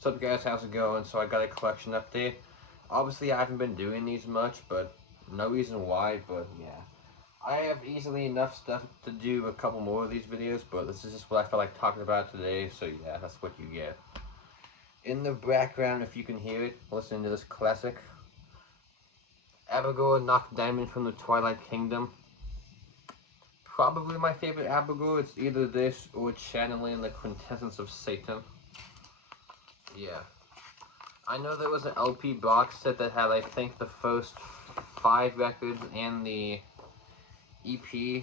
What's up guys, how's it going? So I got a collection update. Obviously I haven't been doing these much, but no reason why, but yeah. I have easily enough stuff to do a couple more of these videos, but this is just what I felt like talking about today, so yeah, that's what you get. In the background, if you can hear it, listen to this classic. Abigail knocked Daemon from the Twilight Kingdom. Probably my favorite Abigail. It's either this or channeling the quintessence of Satan. Yeah. I know there was an LP box set that had, I think, the first 5 records and the EP,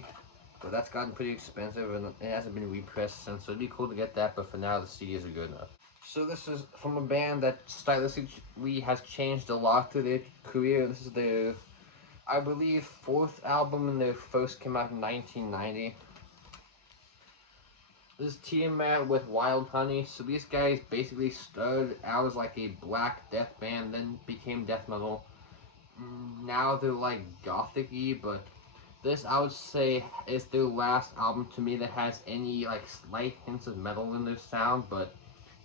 but that's gotten pretty expensive and it hasn't been repressed since, so it'd be cool to get that, but for now the CDs are good enough. So this is from a band that stylistically has changed a lot through their career. This is their, I believe, 4th album, and their first came out in 1990. This is Tiamat with Wildhoney. So these guys basically started out as like a black death band, then became death metal. Now they're like gothic-y, but this I would say is their last album to me that has any like slight hints of metal in their sound, but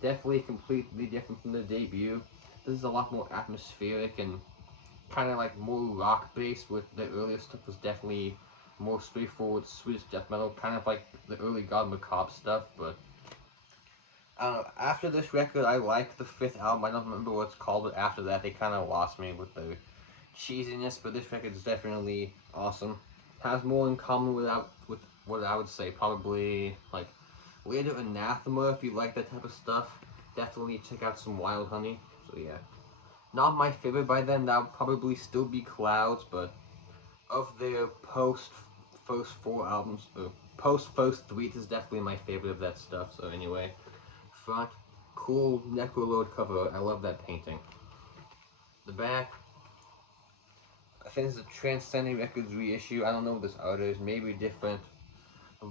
definitely completely different from their debut. This is a lot more atmospheric and kind of like more rock based, with the earlier stuff was definitely more straightforward Swedish death metal, kind of like the early God Macabre stuff. But I don't know, after this record I like the 5th album. I don't remember what it's called, but after that they kind of lost me with their cheesiness. But this record is definitely awesome. Has more in common with what I would say probably like later Anathema. If you like that type of stuff, definitely check out some Wildhoney. So yeah, not my favorite by them. That would probably still be Clouds, but of their post first 4 albums, or post first 3, this is definitely my favorite of that stuff. So anyway, front, cool Necrolord cover. I love that painting. The back, I think it's a Transcending Records reissue. I don't know what this art is. Maybe different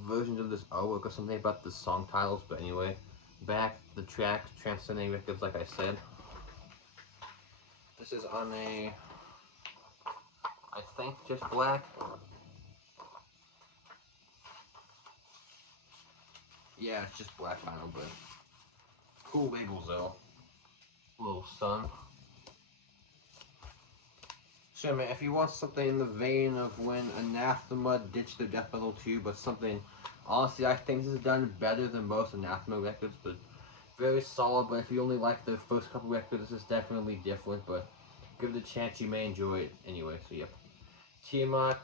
versions of this artwork or something about the song titles. But anyway, back, the track, Transcending Records, like I said. This is on a, I think, just black. Yeah, it's just black vinyl, but cool labels though. Little sun. So man, if you want something in the vein of when Anathema ditched their death metal too, but something, honestly, I think this is done better than most Anathema records, but very solid. But if you only like the first couple records, this is definitely different, but give it a chance, you may enjoy it anyway. So yep, Tiamat,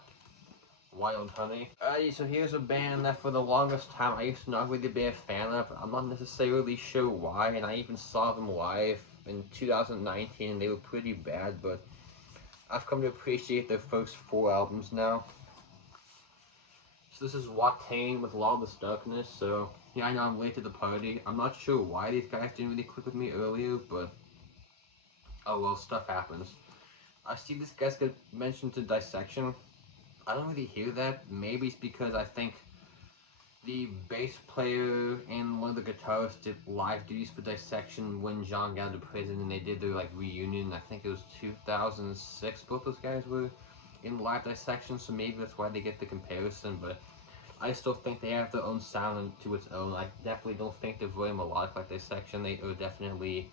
Wildhoney. So here's a band that for the longest time I used to not really be a fan of. I'm not necessarily sure why, and I even saw them live in 2019 and they were pretty bad, but I've come to appreciate their first 4 albums now. So this is Watain with Lawless Darkness. So yeah, I know I'm late to the party. I'm not sure why these guys didn't really click with me earlier, but oh well, stuff happens. I see this guys get mentioned to Dissection. I don't really hear that. Maybe it's because I think the bass player and one of the guitarists did live duties for Dissection when John got out of prison, and they did their like reunion. I think it was 2006. Both those guys were in live Dissection, so maybe that's why they get the comparison. But I still think they have their own sound to its own. I definitely don't think they're very melodic like Dissection. They are definitely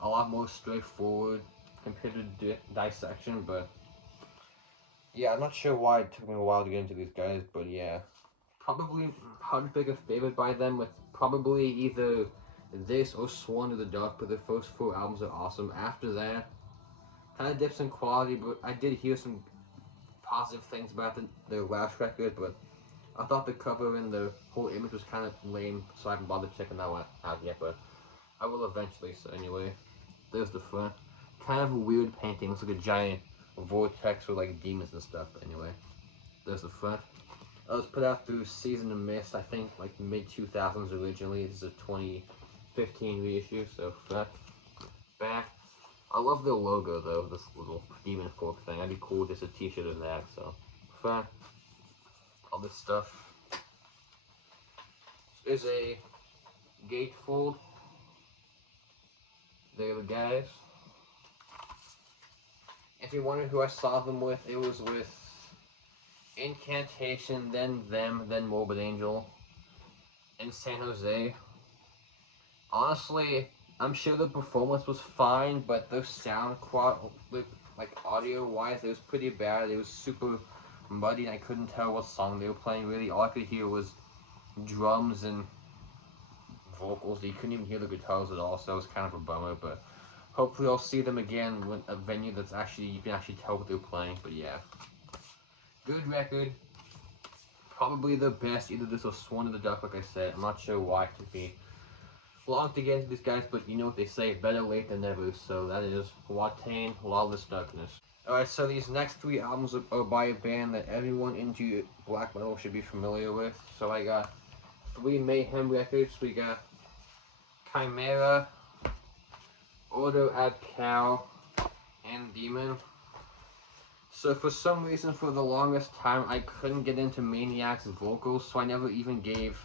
a lot more straightforward compared to Dissection. But yeah, I'm not sure why it took me a while to get into these guys, but yeah. Probably hard to pick a favorite by them, with probably either this or Sworn to the Dark, but their first 4 albums are awesome. After that, kind of dips in quality, but I did hear some positive things about their last record, but I thought the cover and the whole image was kind of lame, so I haven't bothered checking that one out yet, but I will eventually. So anyway, there's the front. Kind of a weird painting. It's like a giant vortex with like demons and stuff, but anyway, there's the front. It was put out through Season of Mist, I think, like mid-2000s originally. This is a 2015 reissue, so front, back. I love the logo, though, this little demon fork thing. I'd be cool with just a t-shirt of that, so front, all this stuff. There's a gatefold. There are the guys. If you wonder who I saw them with, it was with Incantation, then them, then Morbid Angel in San Jose. Honestly, I'm sure the performance was fine, but the sound quality, like audio-wise, it was pretty bad. It was super muddy, and I couldn't tell what song they were playing, really. All I could hear was drums and vocals. You couldn't even hear the guitars at all, so it was kind of a bummer, but hopefully I'll see them again when a venue that's actually, you can actually tell what they're playing, but yeah. Good record. Probably the best, either this or Sworn to the Duck, like I said. I'm not sure why it took me long to get into these guys, but you know what they say, better late than never, so that is Watain, Lawless Darkness. Alright, so these next 3 albums are by a band that everyone into black metal should be familiar with. So I got 3 Mayhem records. We got Chimera, Ordo, Chao, and Daemon. So for some reason, for the longest time, I couldn't get into Maniac's vocals, so I never even gave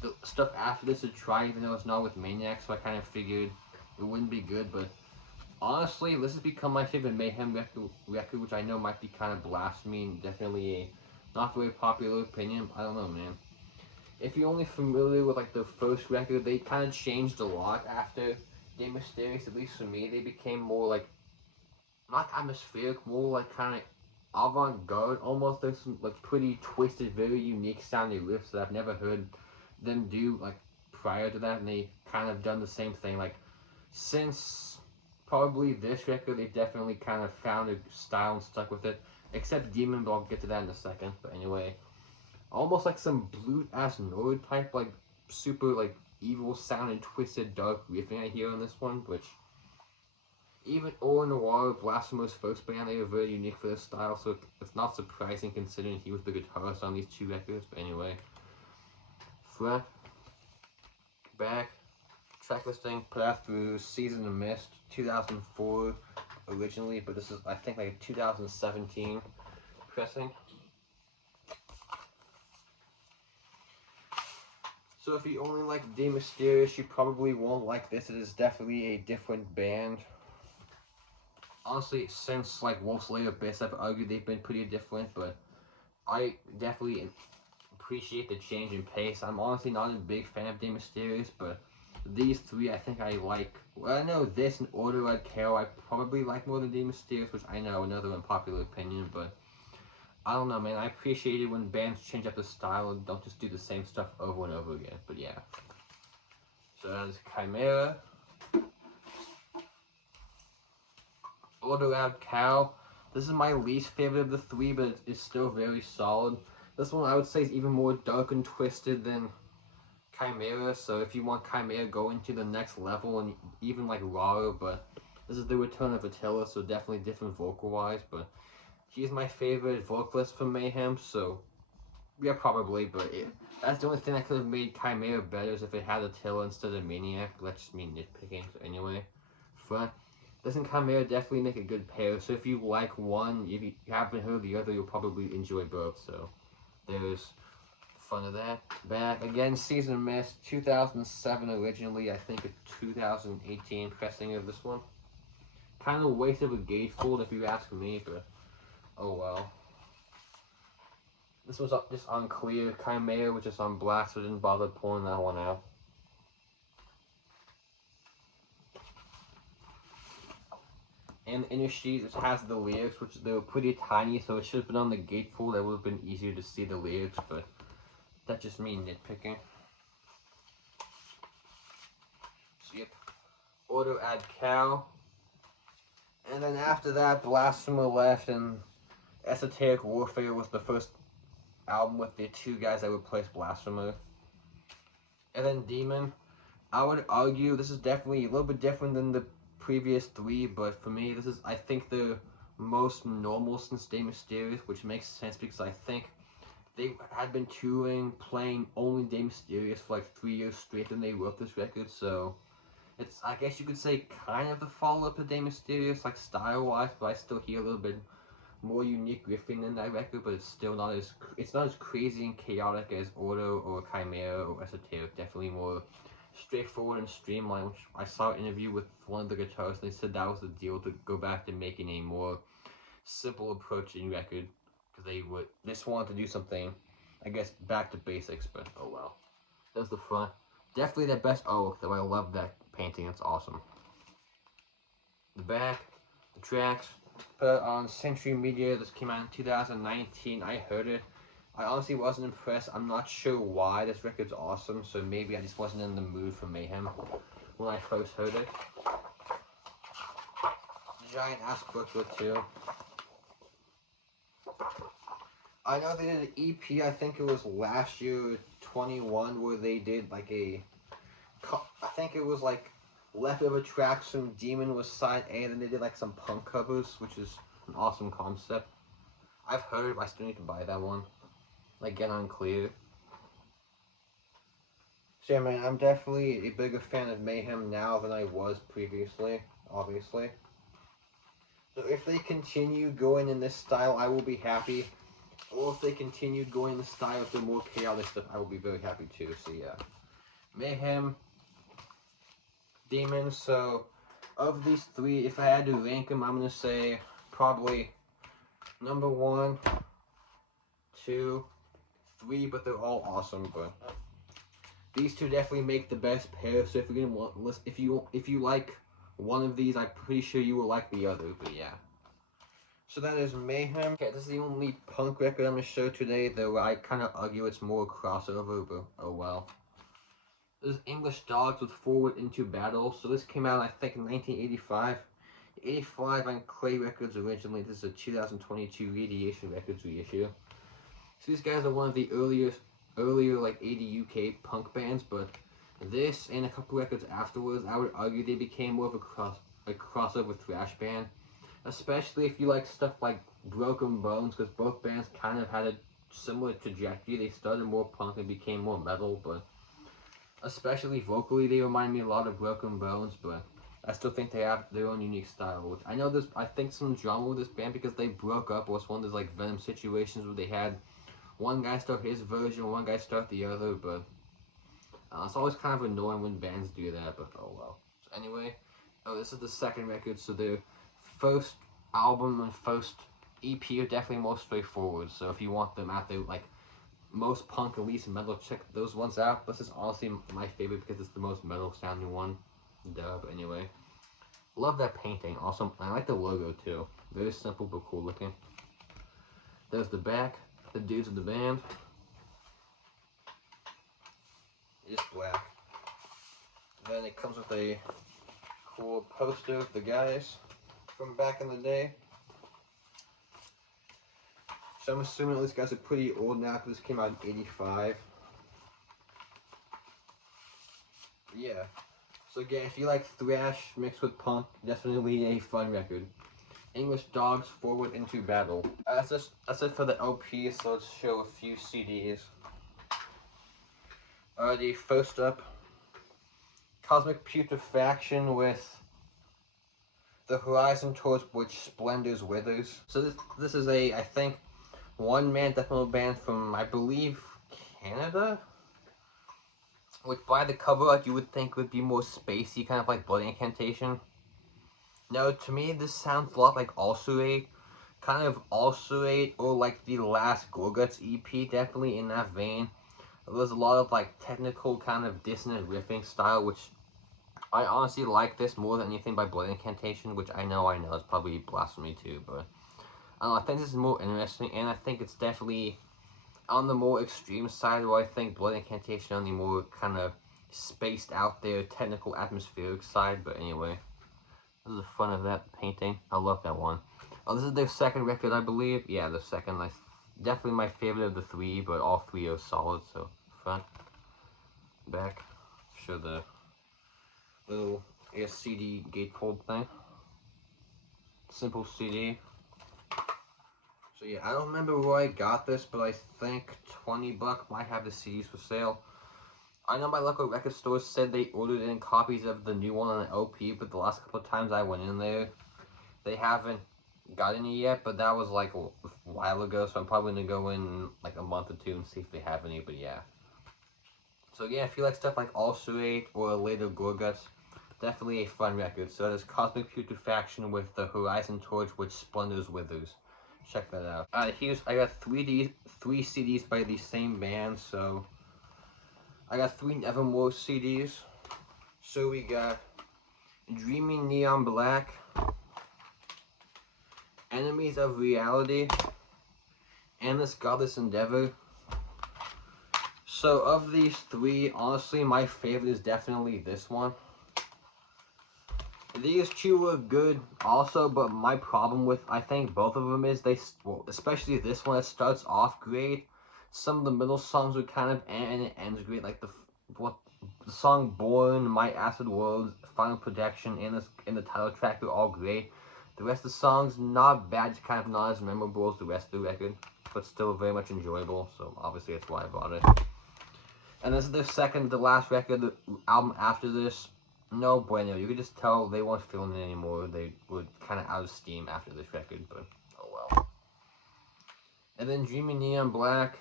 the stuff after this a try, even though it's not with Maniac, so I kind of figured it wouldn't be good, but honestly, this has become my favorite Mayhem record, which I know might be kind of blasphemy, and definitely a not very popular opinion. I don't know, man. If you're only familiar with like the first record, they kind of changed a lot after De Mysterious, at least for me. They became more like, not atmospheric, more like kind of avant-garde almost. There's some like pretty twisted, very unique sounding riffs that I've never heard them do like prior to that, and they kind of done the same thing. Like since probably this record, they definitely kind of found a style and stuck with it. Except Daemon, but I'll get to that in a second. But anyway, almost like some blue-ass Nord type, like super like evil sounding, twisted, dark riffing I hear on this one, which even Noir, Blasphemies' first band, they were very unique for this style, so it's not surprising considering he was the guitarist on these 2 records. But anyway, front, back, track listing, put out through Season of Mist, 2004 originally, but this is I think like a 2017 pressing. So if you only like De Mysterious, you probably won't like this. It is definitely a different band. Honestly, since like Wolfslayer Abyss, I've argued they've been pretty different, but I definitely appreciate the change in pace. I'm honestly not a big fan of De Mysterious, but these 3 I think I like. Well, I know this and Ordo, Chao I probably like more than De Mysterious, which I know another unpopular opinion, but I don't know, man. I appreciate it when bands change up the style and don't just do the same stuff over and over again. But yeah. So that is Chimera. Ordo, Chao. This is my least favorite of the 3, but it's still very solid. This one I would say is even more dark and twisted than Chimera. So if you want Chimera, go into the next level and even like rawer. But this is the return of Attila, so definitely different vocal-wise. But he's my favorite vocalist from Mayhem, so yeah, probably, but that's the only thing that could have made Chimera better is if it had Attila instead of Maniac, but that's just me nitpicking. So anyway, front, this and Chimera definitely make a good pair, so if you like one, if you haven't heard the other, you'll probably enjoy both, so there's fun of that. Back, again, Season of Mist, 2007 originally, I think a 2018 pressing of this one. Kind of a waste of a gatefold if you ask me, but oh well. This was just on clear. Chimera was just on black, so I didn't bother pulling that one out. And the inner sheet, it has the lyrics, which they were pretty tiny, so it should have been on the gatefold. That would have been easier to see the lyrics, but that's just me nitpicking. So yep, Ordo, Chao. And then after that, Blasphemer left, and Esoteric Warfare was the first album with the 2 guys that replaced Blasphemer. And then Daemon, I would argue this is definitely a little bit different than the previous 3, but for me, this is, I think, the most normal since De Mysterious, which makes sense because I think they had been touring, playing only De Mysterious for like 3 years straight when they wrote this record, so it's, I guess you could say, kind of the follow-up to De Mysterious, like style-wise, but I still hear a little bit more unique riffing than that record, but it's still not as, it's not as crazy and chaotic as Ordo or Chimera or Esoteric. Definitely more straightforward and streamlined, which I saw an interview with one of the guitarists, and they said that was the deal, to go back to making a more simple approaching record, because they just wanted to do something, I guess, back to basics, but oh well. There's the front. Definitely the best artwork, though. I love that painting. It's awesome. The back, the tracks, put it on Century Media. This came out in 2019. I heard it. I honestly wasn't impressed. I'm not sure why. This record's awesome, so maybe I just wasn't in the mood for Mayhem when I first heard it. Giant ass booklet too. I know they did an EP, I think it was last year, 21, where they did like I think it was like leftover tracks from Daemon was side A, and then they did like some punk covers, which is an awesome concept. I've heard, but I still need to buy that one. Like, get unclear. So yeah, man, I'm definitely a bigger fan of Mayhem now than I was previously, obviously. So if they continue going in this style, I will be happy. Or if they continue going in the style with the more chaotic stuff, I will be very happy too. So yeah. Mayhem, Daemon. So of these three, if I had to rank them, I'm going to say probably number 1, 2, 3, but they're all awesome. But these two definitely make the best pair. So if you're gonna want, if you like one of these, I'm pretty sure you will like the other. But yeah. So that is Mayhem. Okay, this is the only punk record I'm gonna show today, though I kind of argue it's more crossover. But oh well. This is English Dogs with Forward Into Battle. So this came out, I think, in 1985. 85 on Clay Records originally. This is a 2022 Radiation Records reissue. So these guys are one of the earlier like 80 UK punk bands, but this and a couple records afterwards, I would argue they became more of a crossover thrash band. Especially if you like stuff like Broken Bones, because both bands kind of had a similar trajectory. They started more punk and became more metal, but especially vocally, they remind me a lot of Broken Bones, but I still think they have their own unique style. Which I know I think some drama with this band because they broke up, or it's one of those like Venom situations where they had one guy start his version, one guy start the other, but it's always kind of annoying when bands do that, but oh well. So anyway, this is the second record, so their first album and first EP are definitely more straightforward, so if you want them out there, like, most punk and least metal, check those ones out. This is honestly my favorite because it's the most metal sounding one. Duh, but anyway. Love that painting, awesome. I like the logo too. Very simple but cool looking. There's the back. The dudes in the band. It's black. Then it comes with a cool poster of the guys from back in the day. So I'm assuming these guys are pretty old now because this came out in 85. Yeah. So again, if you like thrash mixed with punk, definitely a fun record. English Dogs, Forward Into Battle. That's it for the LP, so let's show a few CDs. Alrighty, first up, Cosmic Putrefaction with The Horizon Towards Which Splendour's Withers. So this is a, I think, one-man death metal band from, I believe, Canada? Which by the cover art you would think would be more spacey, kind of like Blood Incantation. No, to me this sounds a lot like Ulcerate, kind of Ulcerate or like the last Gorguts EP, definitely in that vein. There's a lot of like technical kind of dissonant riffing style, which I honestly like this more than anything by Blood Incantation, which I know is probably Blasphemy too, but I don't know, I think this is more interesting, and I think it's definitely on the more extreme side, where I think Blood Incantation on the more kind of spaced out there, technical, atmospheric side, but anyway. This is the front of that painting. I love that one. Oh, this is their second record, I believe. Yeah, the second. Definitely my favorite of the three, but all three are solid. So, front, back. Show the little, I guess, CD gatefold thing. Simple CD. So yeah, I don't remember where I got this, but I think $20 might have the CDs for sale. I know my local record store said they ordered in copies of the new one on an LP, but the last couple of times I went in there, they haven't got any yet, but that was like a while ago, so I'm probably going to go in like a month or two and see if they have any, but yeah. So yeah, if you like stuff like Ulcerate or later Gorguts, definitely a fun record. So that is Cosmic Putrefaction with The Horizon Towards Which Splendour's Withers. Check that out. I got three CDs by the same band, so I got 3 Nevermore CDs. So we got Dreamy Neon Black, Enemies of Reality, and this Godless Endeavor. So of these three, honestly, my favorite is definitely this one. These two were good also, but my problem with, I think, both of them is well, especially this one, it starts off great. Some of the middle songs are kind of and it ends great, like the song Born, My Acid World, Final Protection, and the title track are all great. The rest of the songs, not bad, just kind of not as memorable as the rest of the record, but still very much enjoyable, so obviously that's why I bought it. And this is their second to last record, the album after this. No bueno. You could just tell they weren't feeling it anymore. They were kind of out of steam after this record, but oh well. And then Dreamy Neon Black.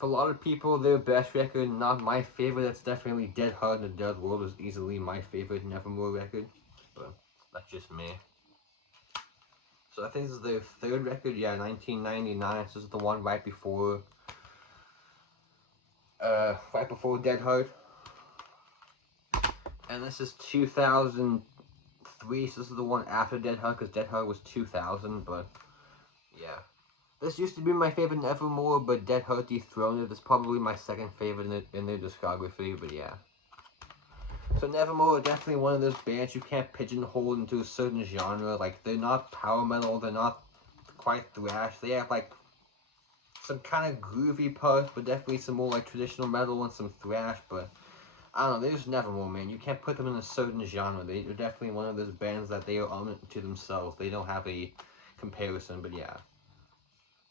For a lot of people, their best record, not my favorite. That's definitely Dead Heart and the Dead World is easily my favorite Nevermore record, but that's just me. So I think this is their third record, yeah, 1999. So this is the one right before Dead Heart. And this is 2003, so this is the one after Dead Heart, because Dead Heart was 2000, but yeah. This used to be my favorite Nevermore, but Dead Heart dethroned it. It's probably my second favorite in their discography, but yeah. So Nevermore are definitely one of those bands you can't pigeonhole into a certain genre. Like, they're not power metal, they're not quite thrash. They have, like, some kind of groovy parts, but definitely some more, like, traditional metal and some thrash, but I don't know, they're just Nevermore, man. You can't put them in a certain genre. They're definitely one of those bands that they are to themselves. They don't have a comparison, but yeah.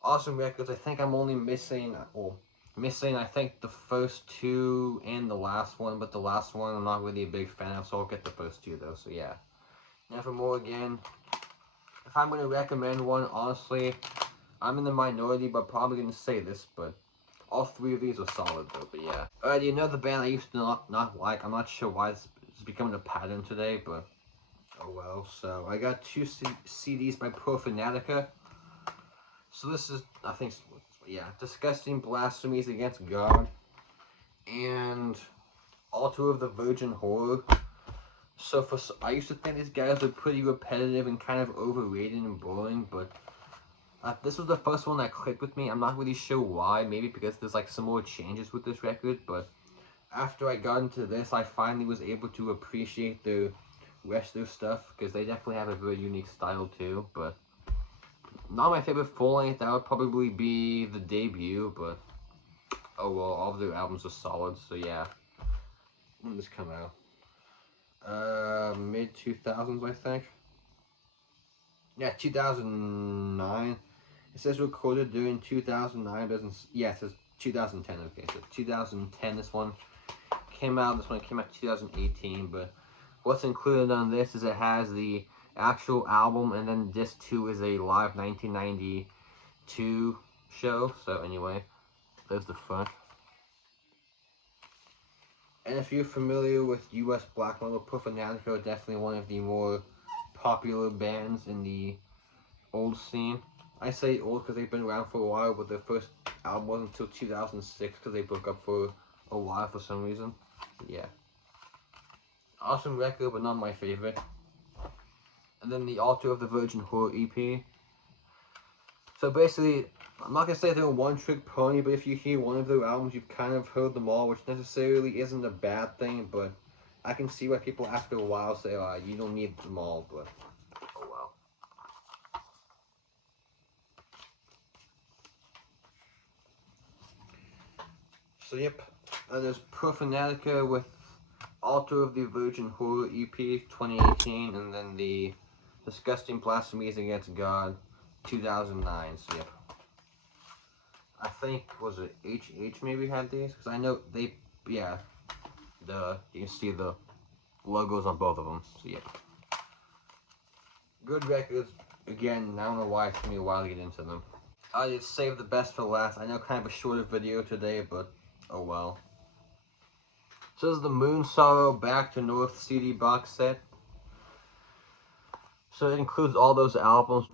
Awesome records. I think I'm only missing, I think the first two and the last one, but the last one I'm not really a big fan of, so I'll get the first two though, so yeah. Nevermore again. If I'm going to recommend one, honestly, I'm in the minority, but probably going to say this, but all three of these are solid though, but yeah. Alrighty, another band I used to not like. I'm not sure why it's becoming a pattern today, but oh well. So I got two CDs by Profanatica. So this is, I think, yeah, Disgusting Blasphemies Against God and Altar of the Virgin Horror. So I used to think these guys were pretty repetitive and kind of overrated and boring, but this was the first one that clicked with me. I'm not really sure why. Maybe because there's like some more changes with this record. But after I got into this, I finally was able to appreciate the rest of their stuff. Because they definitely have a very unique style too. But not my favorite full length. That would probably be the debut. But oh well, all of their albums are solid. So yeah. When did this come out? Mid 2000s, I think. Yeah, 2009. It says recorded during 2009, doesn't, yeah, it says 2010, okay, so 2010 this one came out, 2018, but what's included on this is it has the actual album, and then disc 2 is a live 1992 show, so anyway, there's the front. And if you're familiar with US black metal, Profanatica are definitely one of the more popular bands in the old scene. I say old because they've been around for a while, but their first album wasn't until 2006 because they broke up for a while for some reason. Yeah. Awesome record, but not my favorite. And then the Altar of the Virgin Horror EP. So basically, I'm not going to say they're a one-trick pony, but if you hear one of their albums, you've kind of heard them all, which necessarily isn't a bad thing, but I can see why people after a while say, you don't need them all, but oh well. So yep, there's Profanatica with Altar of the Virgin Horror EP 2018, and then the Disgusting Blasphemies Against God 2009. So yep. I think, was it HH maybe had these? Because I know they, yeah, you can see the logos on both of them. So yep. Good records. Again, I don't know why it took me a while to get into them. I did save the best for last. I know kind of a shorter video today, but oh well. So this is the Moonsorrow-Back to North CD box set. So it includes all those albums.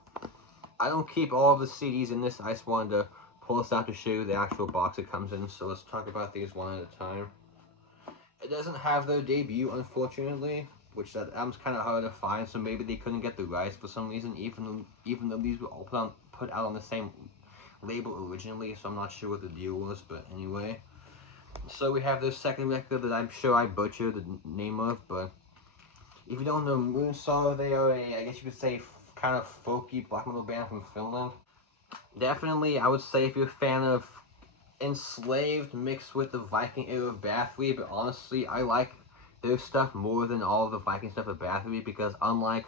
I don't keep all of the CDs in this. I just wanted to pull this out to show you the actual box it comes in. So let's talk about these one at a time. It doesn't have their debut, unfortunately, which that album's kind of hard to find, so maybe they couldn't get the rights for some reason, even though these were all put out on the same label originally, so I'm not sure what the deal was, but anyway. So we have this second record that I'm sure I butchered the name of, but if you don't know Moonsorrow, they are a, I guess you could say, kind of folky black metal band from Finland. Definitely, I would say if you're a fan of Enslaved mixed with the Viking era Bathory, but honestly, I like their stuff more than all of the Viking stuff at Bathory, because unlike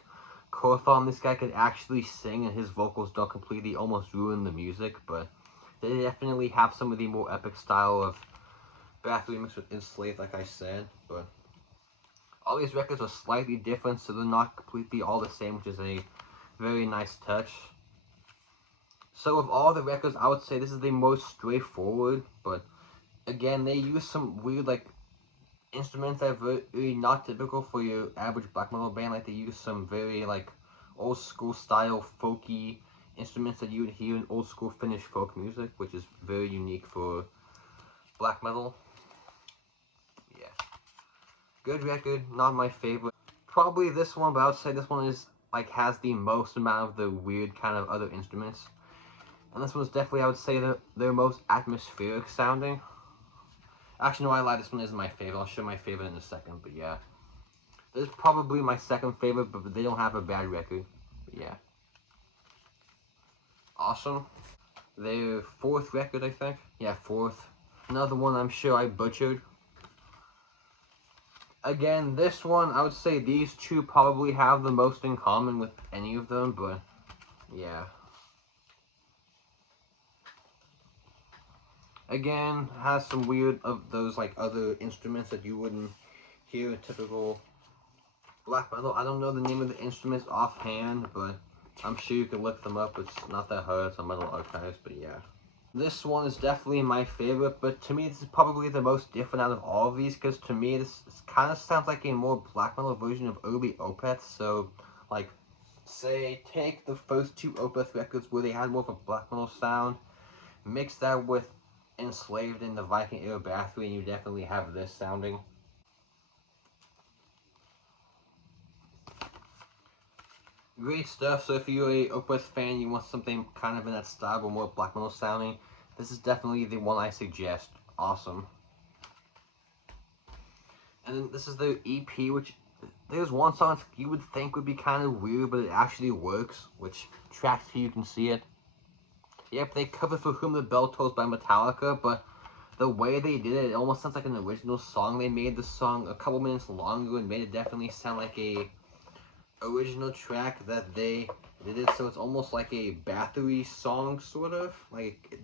Korthon, this guy could actually sing and his vocals don't completely almost ruin the music, but they definitely have some of the more epic style of Bathory mixed with Enslaved, like I said, but all these records are slightly different, so they're not completely all the same, which is a very nice touch. So of all the records, I would say this is the most straightforward, but again, they use some weird, like, instruments that are very not typical for your average black metal band. Like, they use some very, like, old school style folky instruments that you would hear in old school Finnish folk music, which is very unique for black metal. Yeah. Good record, not my favorite. Probably this one, but I would say this one is, like, has the most amount of the weird kind of other instruments. And this one's definitely, I would say, their most atmospheric sounding. Actually, no, I lied. This one isn't my favorite. I'll show my favorite in a second, but yeah. This is probably my second favorite, but they don't have a bad record. But yeah. Awesome. Their fourth record, I think. Yeah, fourth. Another one I'm sure I butchered. Again, this one, I would say these two probably have the most in common with any of them, but yeah. Again, has some weird of those like other instruments that you wouldn't hear in typical black metal. I don't know the name of the instruments offhand, but I'm sure you can look them up. It's not that hard. It's on Metal Archives, but yeah. This one is definitely my favorite, but to me this is probably the most different out of all of these, because to me this kind of sounds like a more black metal version of early Opeth. So, like, say, take the first two Opeth records where they had more of a black metal sound, mix that with Enslaved in the Viking era Bathory, and you definitely have this sounding. Great stuff. So if you're a Opeth fan, you want something kind of in that style but more black metal sounding, this is definitely the one I suggest. Awesome. And then this is their EP, which there's one song you would think would be kind of weird, but it actually works, which track 2 you can see it. Yep, they covered For Whom the Bell Tolls by Metallica, but the way they did it, it almost sounds like an original song. They made the song a couple minutes longer and made it definitely sound like a original track that they did it, so it's almost like a Bathory song, sort of. Like,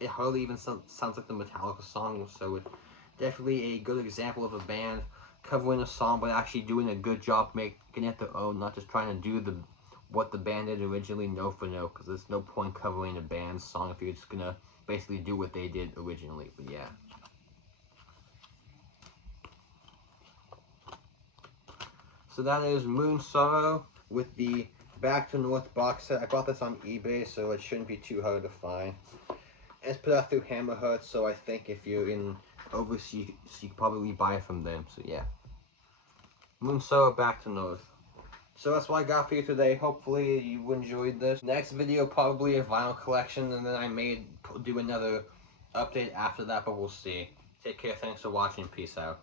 it hardly even sounds like the Metallica song, so it's definitely a good example of a band covering a song, but actually doing a good job making it their own, not just trying to do what the band did originally note for note, because there's no point covering a band's song if you're just gonna basically do what they did originally, but yeah. So that is Moonsorrow with the Back to North box set. I bought this on eBay, so it shouldn't be too hard to find. And it's put out through Hammerheart, so I think if you're in overseas, you can probably buy it from them, so yeah. Moonsorrow Back to North. So that's what I got for you today. Hopefully you enjoyed this. Next video, probably a vinyl collection, and then I may do another update after that, but we'll see. Take care, thanks for watching, peace out.